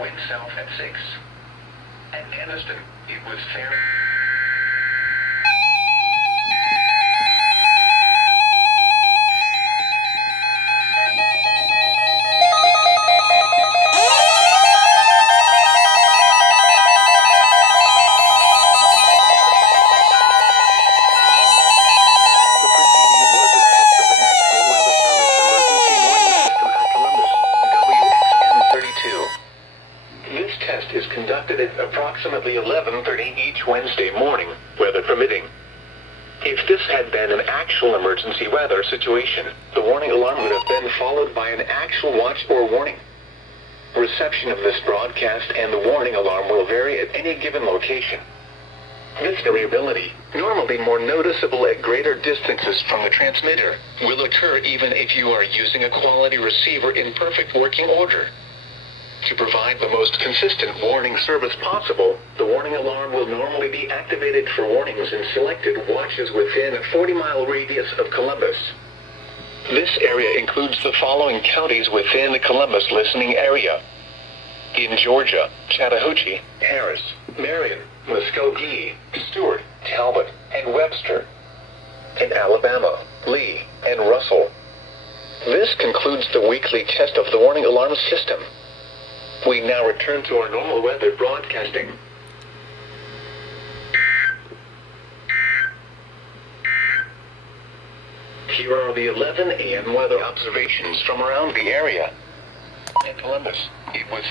wind south at 6. At Anniston, it was fair. This test is conducted at approximately 11:30 each Wednesday morning, weather permitting. If this had been an actual emergency weather situation, the warning alarm would have been followed by an actual watch or warning. Reception of this broadcast and the warning alarm will vary at any given location. This variability, normally more noticeable at greater distances from the transmitter, will occur even if you are using a quality receiver in perfect working order. To provide the most consistent warning service possible, the warning alarm will normally be activated for warnings in selected watches within a 40-mile radius of Columbus. This area includes the following counties within the Columbus listening area. In Georgia, Chattahoochee, Harris, Marion, Muskogee, Stewart, Talbot, and Webster. In Alabama, Lee, and Russell. This concludes the weekly test of the warning alarm system. We now return to our normal weather broadcasting. Here are the 11 a.m. weather observations from around the area. In Columbus, it was